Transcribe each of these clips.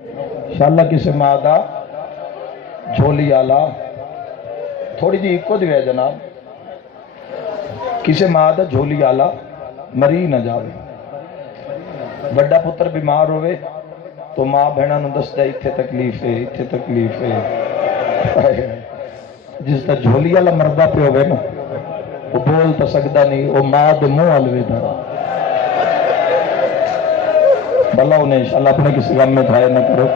انشاءاللہ کسی ماں دا جھولی آلا تھوڑی جی ایک دی ہے جناب، کسی ماں دا جھولی آلا مری نہ جاوے، بڑا پتر بیمار ہوئے تو ماں بہنہ نو دس دے اتھے تکلیف ہے، اتھے تکلیف ہے۔ جس تا جھولی آلا مردہ پہ ہوئے نا وہ بول تا سکتا نہیں، وہ ماں دے منہ علوے دا بھلا انہیں انشاءاللہ اپنے کسی غم میں دھائے نہ کرو۔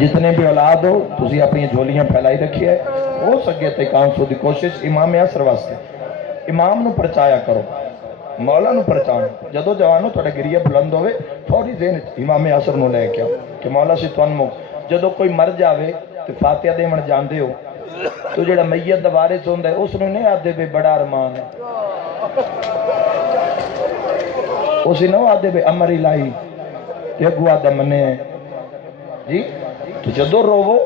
جتنے بھی اولاد ہو تسی اپنی جھولیاں پھیلائی رکھی ہے، ہو سکے تے 500 دی کوشش امام عصر واسطے امام نو پرچایا کرو، مولا نو پرچان جدو جوانو تھوڑے گریہ بلند ہوئے فوری ذہن امام عصر نو لے کیا کہ مولا سی توان مو جدو کوئی مر جاوے تو فاتحہ دے من جان دے ہو تو جڑا میت دا وارث ہوندا ہے اس نو نہیں آدھے بے بڑا ارمان ہے، اسی نو آدھے بے امر الہی کہ اگو آدھا منے ہے جی، تو جدو روو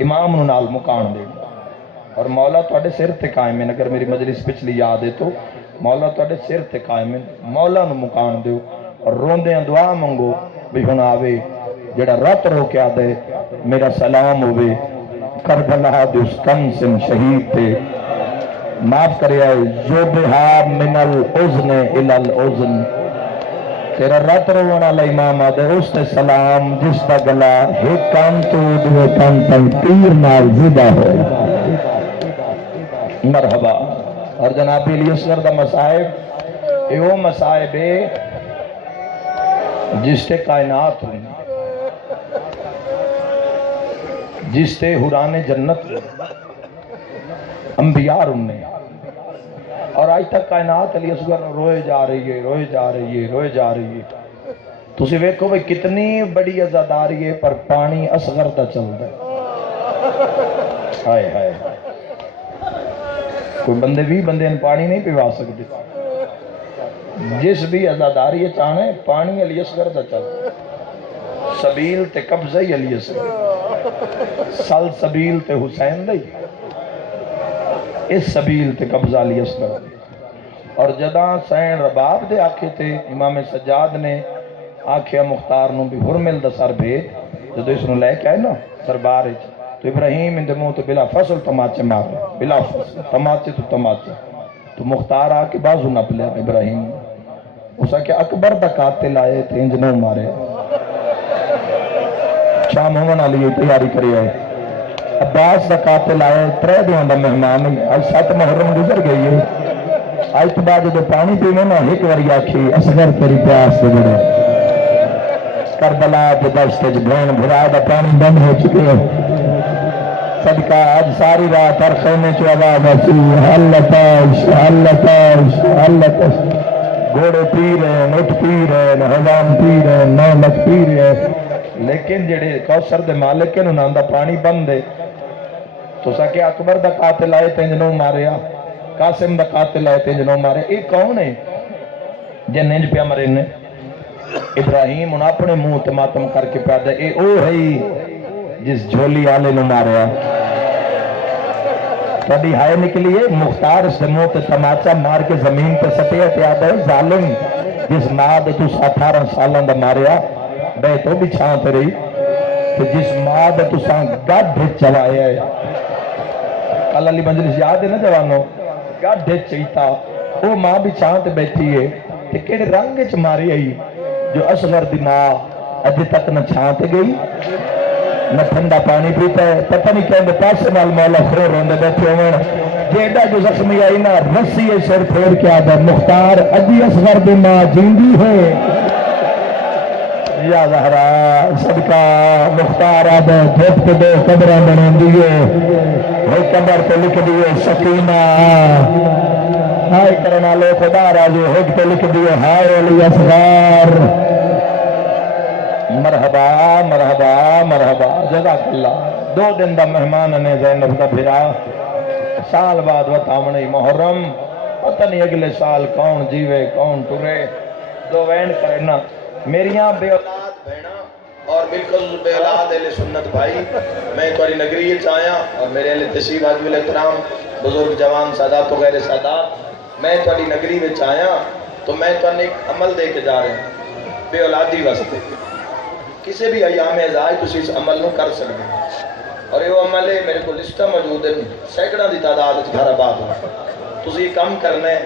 امام نو نال مکان دے اور مولا تواڈے سر تے قائم ہے۔ اگر میری مجلس پچھلی یاد ہے تو مولا تواڈے سر تے قائم ہے، مولا نو مکان دیو اور روندے دعا منگو بھی ہن آوے جڑا رات رو کے آدھے میرا سلام ہوئے کربلا دے اس کنسن شہید تے معاف کرے آئے جو بہا من العزن الى العزن تیرا رات رونا امام آدھے اس تے سلام جس دا گلا ایک کان تو دوے کان تن تیر نال زدہ ہو مرحبا۔ اور جناب علی اصغر دا مصائب ایو مصائب جس تے کائنات ہوئی، جس تے حران جنت ہوئی، انبیاء رنے اور آج تک کائنات علی اصغر روئے جا رہی ہے، روئے جا رہی ہے، روئے جا رہی ہے۔ تو اسے ویکھو بھئی کتنی بڑی عزاداری ہے پر پانی اصغر دا چل رہا ہے۔ ہائے ہائے کوئی بندے بھی بندے ان پانی نہیں پیوا سکتے، جس بھی عزاداری چاہنے پانی علی اصغر دا چل سبیل تے قبضہ ہی علی اصغر، سل سبیل تے حسین دے اس سبیل تے قبضہ علی اصغر۔ اور جداں سین رباب دے آکھے تے امام سجاد نے آکھیا مختار نو بھی ہرمل دا سر بھیج، جدو اس نو لے کے آئے نا دربار تو ابراہیم اندے منہ تو بلا فصل تماچے مار بلا فصل تماچے تو تماچے تو مختار آ کے بازو نپ لیا ابراہیم، اسا کہ اکبر دا قاتل آئے تھے انجنوں مارے شام ہومن علی تیاری کری آئے، عباس دا قاتل آئے ترے دیاں دا مہمان آج 7 محرم گزر گئی ہے، آج تو بعد جو پانی پینے نا ایک وری آکھی اصغر تیری پیاس سے جڑے کربلا دے دشت بھین بھرا دا پانی بند ہو چکے ہیں صدقہ آج ساری رات ہر خیمے چو آواز آتی اللہ تاش اللہ تاش اللہ تاش، گھوڑے پی رہے ہیں، اٹھ پی رہے ہیں، حضام پی رہے ہیں، نعمت پی رہے ہیں، لیکن جڑے کوثر دے مالک کے نام دا پانی بند ہے تو سکے اکبر دا قاتل آئے تے جنوں ماریا، قاسم دا قاتل آئے تے جنوں مارے، ایک کون ہے جن ننج پہ مرے نے ابراہیم انہاں اپنے منہ تماتم کر کے پیدا اے او ہے جس جھولی آلے نو ماریا تھوڑی ہائے نکلی ہے مختار اس منہ تے تماچا مار کے زمین پہ سٹیا تے آدھا ہے ظالم جس ماں دے تو 18 سالوں دا ماریا بے تو بھی چھاں تے رہی کہ جس ماں دے تو ساں گڈ چلایا ہے کل علی مجلس یاد ہے نا جوانو گڈ چیتا وہ ماں بھی چھاں تے بیٹھی ہے کہ کیڑے رنگ چ ماری آئی جو اصغر دی ماں ابھی تک نہ چھاں تے گئی نہ ٹھنڈا پانی پیتا ہے، پتہ نہیں کہیں پاسے نال مولا خور ہوندے بیٹھے ہوئے جیڑا جو زخمی آئی نا رسی سر پھیر کے آدھا مختار ادھی اصغر دی ماں جیندی ہے یا زہرا صدقہ مختار آدھا دھوپ کے دو قبریں بنے دیئے ایک قبر پہ لکھ دیئے سکینہ ہائے کرنا لے خدا راجو ایک پہ لکھ دیئے ہائے علی اصغر مرحبا مرحبا مرحبا جزاک اللہ۔ 2 دن دا مہمان نے زینب کا بھرا سال بعد وطامنی محرم پتہ نہیں اگلے سال کون جیوے کون ٹرے دو وین کرنا میریاں بے اولاد بہنا اور بالکل بے اولاد اہل سنت بھائی میں توری نگری چاہیا اور میرے اہل تشریف واجب الاحترام بزرگ جوان سادات و غیر سادات میں توری نگری میں چاہیا تو میں تو ایک عمل دے کے جا رہے ہیں بے اولادی واسطے کسی بھی ایام اعزاز تسی اس عمل نو کر سکتے ہیں اور یہ عمل ہے میرے کو لسٹہ موجود ہیں سینکڑوں دی تعداد گھر آباد ہو تسی کم کرنا ہے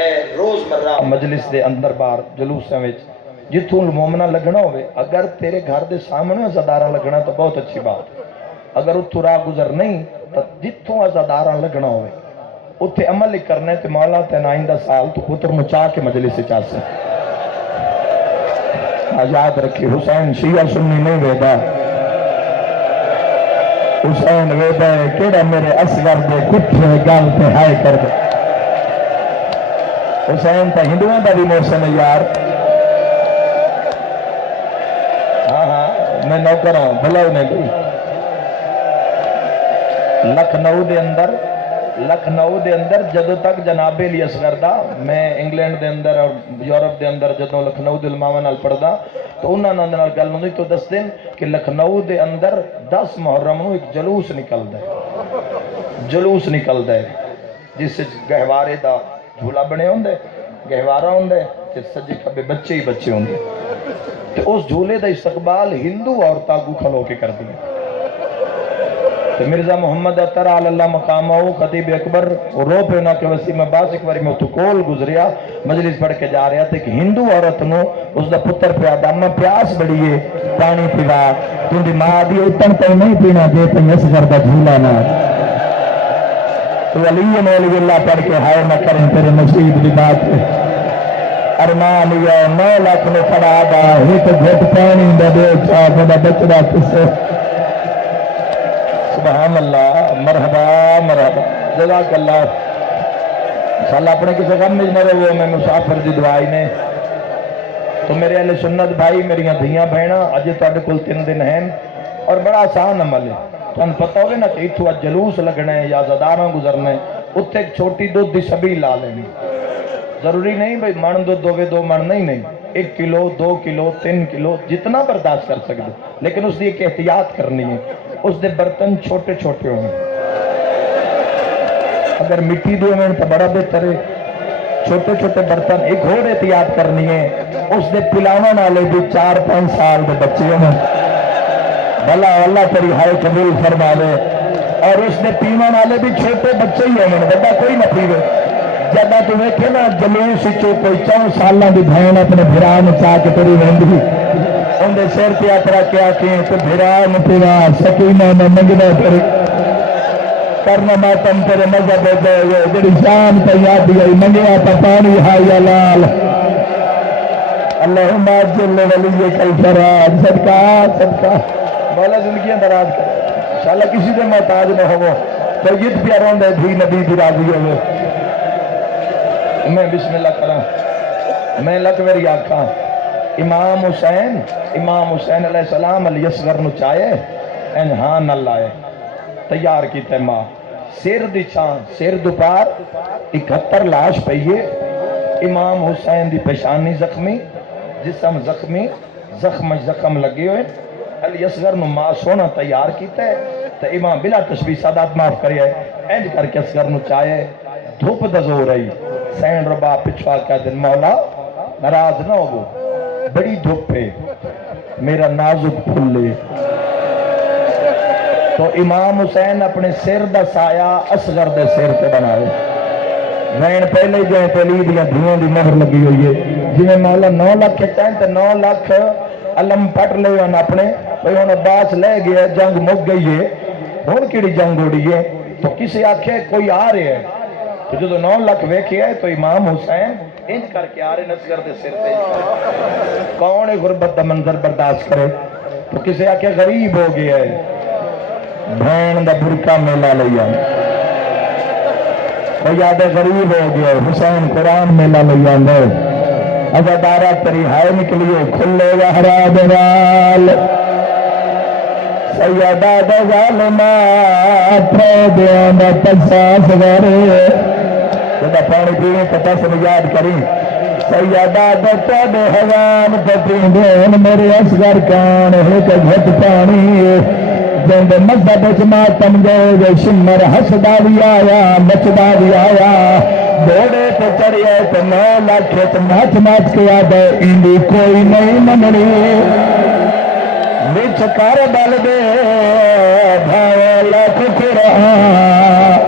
اے روز مرہ مجلس دے اندر بار جلوساں وچ جتوں مومنہ لگنا ہوئے اگر تیرے گھر دے سامنے عزادارہ لگنا تو بہت اچھی بات اگر اتھو راہ گزر نہیں تو جتوں عزادارہ لگنا ہوئے اتھے عمل ہی کرنے تے مولا تے آئندہ سال تو پتر مچا کے مجلس سے چاہ سے یاد رکھی حسین شیعہ سنی نہیں ویدا حسین ویدا ہے کیڑا میرے اصغر دے کٹھے گل تے ہائے کر دے حسین تا ہندوان دا بھی موسم ہے یار ہاں ہاں میں نوکر ہوں بھلاؤ نہیں گئی لکھنؤ دے اندر جدو تک جناب علی اصغر دا میں انگلینڈ دے اندر اور یورپ دے اندر جدو لکھنؤ دے علماء نال پڑھدا تو انہاں نال گل ہوندی تو دس دن کہ لکھنؤ دے اندر 10 محرم نو ایک جلوس نکلدا ہے جس گہوارے دا جھولا بنے ہوندے گہوارہ ہوندے تے سجے کھبے بچے ہی بچے ہوندے تے اس جھولے دا استقبال ہندو عورتاں کو کھلو کے کر دیا مرزا محمد اطہر اللہ مقامہ خطیب اکبر رو پینا کے وسیم عباس ایک باری میں اتو کول گزریا مجلس پڑھ کے جا رہا تھا کہ ہندو عورت نو اس دا پتر پیا داما پیاس بڑیے پانی پیوا تم دی ماں دی اتن تے نہیں پینا دے تے اصغر دا جھولا نہ تو علی مولی اللہ پڑھ کے ہائے نہ کریں تیرے نصیب دی بات ارمان یہ 9 لاکھ نے پڑا دا ایک گھٹ پانی دا دے چاہ دا بچڑا کسے سبحان اللہ مرحبا مرحبا جزاک اللہ انشاءاللہ اپنے کسی غم میں نہ رہو میں مسافر دی دعائی نے تو میرے اہل سنت بھائی میریاں دھیاں بہنا اجے تواڈے کول 3 دن ہیں اور بڑا آسان عمل ہے تمہیں پتہ ہوگا نا کہ اتھو جلوس لگنا ہے یا زداراں گزرنا ہے اتھے ایک چھوٹی دودھ دی سبیل لا لینی ضروری نہیں بھائی من دودھ دوگے 2 من نہیں 1 کلو 2 کلو 3 کلو جتنا برداشت کر سکتے لیکن اس دی ایک احتیاط کرنی ہے اس دے برتن چھوٹے چھوٹے ہوں اگر مٹی دے میں تو بڑا بہتر ہے چھوٹے چھوٹے برتن ایک اور احتیاط کرنی ہے اس دے پلاوان والے بھی 4-5 سال دے بچے ہوں بھلا اللہ تیری ہائے قبول فرما لے اور اس دے پیوان والے بھی چھوٹے بچے ہی ہوں بڑا کوئی نہ پیوے جدہ تو ویکھے نا جلوس چو کوئی 4 سالاں دی بہن اپنے بھرا نچا کے تیری ویندی اندے سیر پہ اترا کیا کہ تو بھرا نپیرا سکینہ میں منگنا کرے کرنا ماتم تیرے مذہب دے جڑی شان پہ یاد دی منگیا پہ پانی ہائی لال اللہم اجل ولی کل فراد صدقہ صدقہ مولا زندگیاں دراز کرے انشاءاللہ کسی دے محتاج نہ ہو تو یہ پیاروں دے بھی نبی دی راضی ہوئے میں بسم اللہ کرا میں لکھ میری آنکھاں امام حسین علیہ السلام علی اصغر نو چاہے انہاں نہ لائے تیار کی تیمہ سیر دی چھان سیر دوپار 71 لاش پہیے امام حسین دی پیشانی زخمی جسم زخمی زخم لگے ہوئے علی اصغر نو ماں سونا تیار کیتا ہے تو امام بلا تشبیح سادات معاف کریے اینج کر کے اصغر نو چاہے دھوپ دزو رہی سین ربا پچھوا کا دن مولا ناراض نہ ہو بڑی دھوپ پہ میرا نازک پھلے تو امام حسین اپنے سر دا سایہ اصغر دے سر پہ بنائے وین پہلے گئے پہلی دیا دھیوں دی مہر لگی ہوئی ہے جنہیں مولا 9 لاکھ چاہیں تو 9 لاکھ علم پٹ لے ان اپنے بھئی ہون عباس لے گیا جنگ مک گئی ہے ہون کیڑی جنگ اڑی ہے تو کسی آنکھے کوئی آ رہے ہے تو جو 9 لاکھ ویکھے ہے تو امام حسین انج کر کے آ رہے نصغر دے سر پہ کون غربت دا منظر برداشت کرے تو کسی آنکھے غریب ہو گیا ہے بھین دا برکا میلا لیا کوئی آدھے غریب ہو گیا حسین قرآن میلا لیا ازادارہ تری ہائے نکلیے کھلے وحرا دوال سیدہ دا ظالمات رو دیانا تساس غرے جدا پانی پینے پتا سے یاد کریں سیدہ دا تیدے حوان پتیں دین میرے اصغر کان ہے کہ گھٹ پانی جنگ مذہب جماعتم گئے شمر حسدہ بھی آیا مچدہ بھی آیا دوڑے پہ چڑھئے تو 9 لاکھ تو مچ کے آدھے اندی کوئی نہیں مننی چکار ڈال دے بھاوے لاکھ قرآن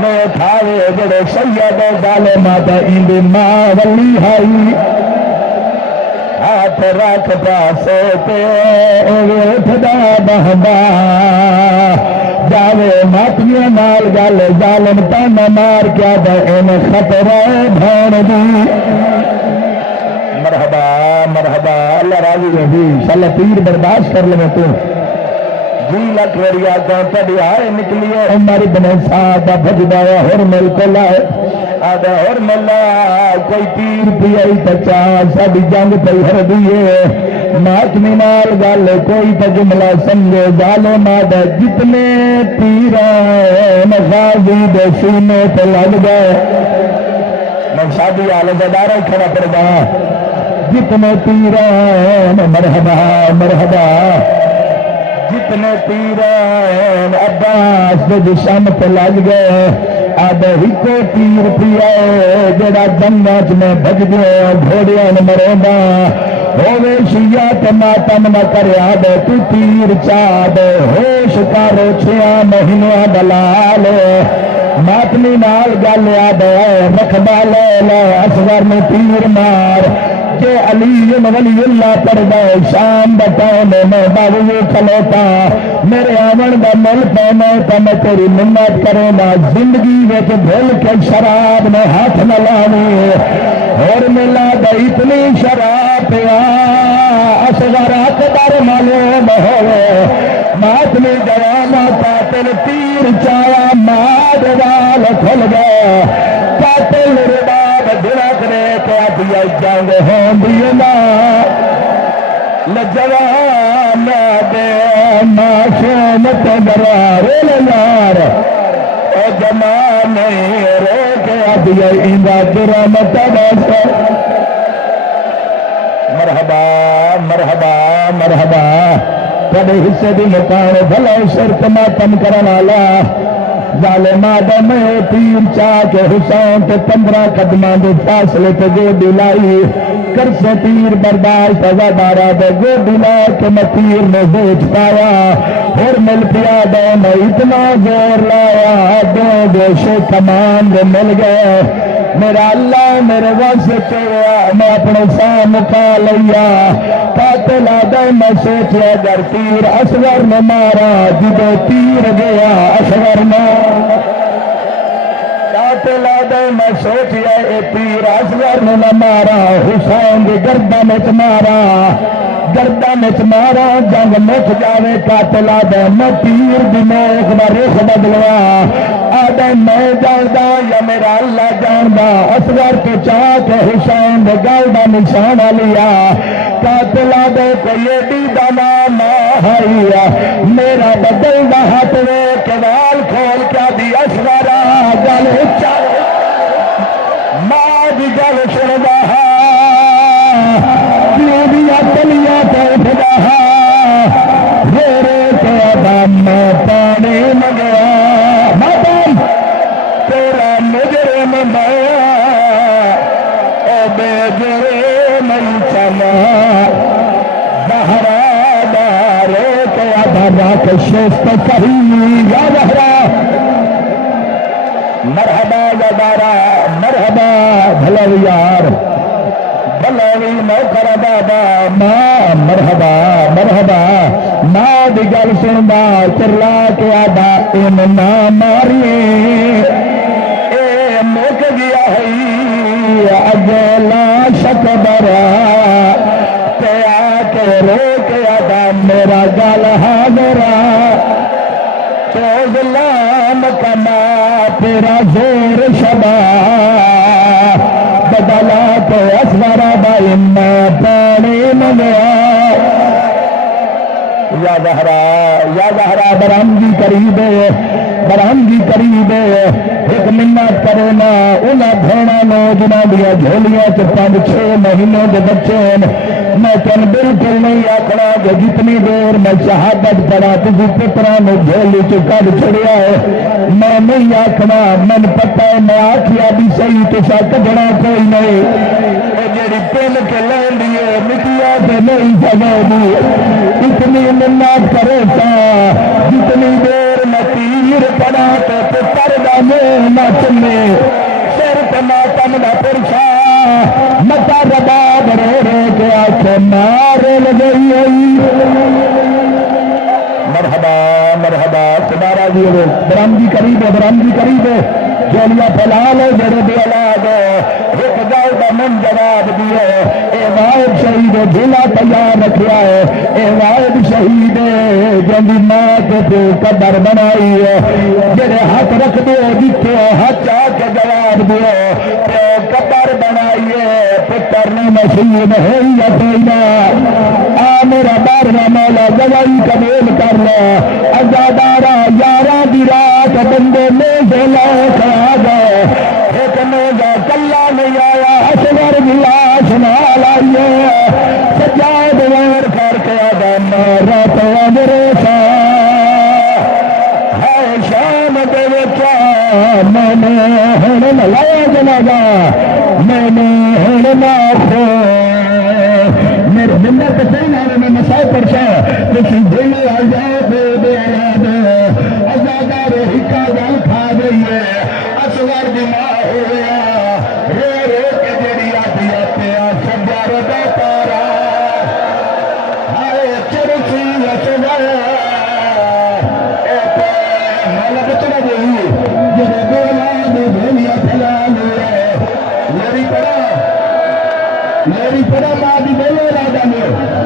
میں اٹھاوے جڑے سید ظالمہ دا ایندی ماں ولی ہائی ہاتھ رکھ پاسے تے اٹھدا بہدا جاوے ماتیاں نال گل ظالم تانا مار کیا دے ان خطرہ بھان دی مرحبا مرحبا اللہ راضی رہی انشاءاللہ پیر برداشت کر لیں تو 2 لاکھ وریا تڑی آئے نکلیے عمر بن سعد دا بھجدا ہر مل کو لائے آدھا ہر ملا کوئی تیر پیائی تچا ساری جنگ پہ ہر دیئے ماتمی نال گل کوئی تا جملہ سمجھے ظالم آدھا جتنے تیران غازی دے سینے پہ لگ گئے میں شادی آلے زدارہ کھڑا پڑ گا جتنے تیران مرحبا مرحبا جتنے تیران عباس دے جسم پہ لگ گئے آدھے ہی کو تیر پیا جڑا جنگاں میں بج گئے گھوڑیاں مروندا ہوے شیعہ تے ماتم نہ کرے آدھے تو تیر چاہ دے ہوش کارو 6 مہینوں دلال ماتمی نال گل آدھے رکھبا لے لے اصغر میں تیر مار کہ علی ولی اللہ پڑھ گئے شام بتاؤ میں باوی کھلوتا میرے آمن دا مل پانا تو میں تیری منت کروں گا زندگی میں بھول کے شراب میں ہاتھ نہ لاؤں اور ملا دا اتنی شراب پیا اصغر اکبر معلوم ہوئے ماتمی جوانا قاتل تیر چایا ماد وال کھل گیا قاتل رباب دھڑک رے کیا دیا جنگ ہوں دینا لجوان دے معصوم تبرار یار او زمانے رو کیا دیا اندا جرم تبس مرحبا مرحبا مرحبا تھوڑے حصے بھی مکان بھلا شرط ماتم کرن والا ظالم آدم تیر چاہ کے حسین تے 15 قدماں دے فاصلے تے گوڈی لائی کر سے تیر برداشت ازادارہ دے گوڈی لا کے میں تیر میں ہوچ پایا اور مل پیا دے میں اتنا زور لایا دو گوشے کمان دے مل گئے میرا اللہ میرے واسطے چویا میں اپنے ساں مکا لیا قاتل آدم میں سوچیا اگر تیر اصغر نے مارا جدو تیر گیا اصغر نے قاتل آدم میں سوچیا اے تیر اصغر نے مارا حسین دی گردن وچ مارا گردن وچ مارا جنگ مک جاوے قاتل آدم میں تیر دی نوک دا رخ بدلوا آدم میں جاندا یا میرا اللہ جاندا اصغر تو چاہ کے حسین دے گل دا نشان لیا قاتل آدم کوئی ایڈی دا نام آیا میرا بدل دا ہاتھ وے کیوال کھول کیا دی اصغر گل اچا ماں دی گل سندا دیا کلیاں تے اٹھدا رو رو کے آدم میں پانی منگیا تیرا مجرم میں او بے جرم چلا زہرا دارے کے آدھا کے شست کہیں یا زہرا مرحبا زدارا مرحبا بھلو یار بھلوی موکر بابا ماں مرحبا مرحبا ماں دی گل سندا چرلا کے آدھا ان نہ ماری اے مک گیا ہے اجلا شک برا تے آ کے رو کے آدھا میرا گل حاضرا تو غلام کما تیرا زور شبا بدلا تو اصغر بائی میں پانی منگیا یا زہرا برہمگی قریب برہمگی قریب ایک منت کرے نا انہیں دھونا نو جنہ دیا جھولیاں چ 5-6 مہینے کے بچے میں تن بالکل نہیں آکڑا کہ جتنی دیر میں شہادت پڑا تھی پترا نے جھولی چ کڈ چھڑیا ہے میں نہیں آکھنا من پتہ ہے میں آکھیا بھی صحیح تسا کڈنا کوئی نہیں جیڑی پن کے لین دیے مٹیا سے نہیں سمے دی منت کرے تا جتنی دیر میں تیر پڑا تو پتر دا منہ نہ چلے سر تے ماتم دا پرچا متا رباب رو رو کے آنکھیں مارے لگئی مرحبا مرحبا خدا راضی ہو برامدی قریب ہے برامدی قریب ہے جولیاں پھیلا لو جڑے بھی اولاد ایک گل کا من جواب دیو اے واحد شہید جھولا تیار رکھیا ہے اے واحد شہید جن ماں کے قدر بنائی ہے جڑے ہاتھ رکھ دو جتھے ہاتھ آ کے جواب دیو قدر بنائی ہے پتر نے نصیب ہے یا کوئی آ میرا بارنا مولا گواہی قبول کر لو ازادارا یارہ دی رات بندے میں جلا کھا گئے ایک موجہ کلا نہیں آیا اصغر گلاس نال آئیے سجاد وار کر کے آگا مارا تو میرے سا ہے شام دے وچا میں نے ہن ملایا جنازہ میں نے ہن نہ خو میرے بندہ تو صحیح نہ میں مسائل پرچا کسی دل آ جائے بے بے آلاد ازادار ہکا گل کھا گئی ہے اصغر دی ماں ہو گیا رو رو کے جڑی آتی آتے سجار دا تارا ہائے چرسی اصغر اے پہ مولا بچنا دے جڑے دولاد بھولیا پھیلا لے میری پڑا ماں دی بولو راجا میں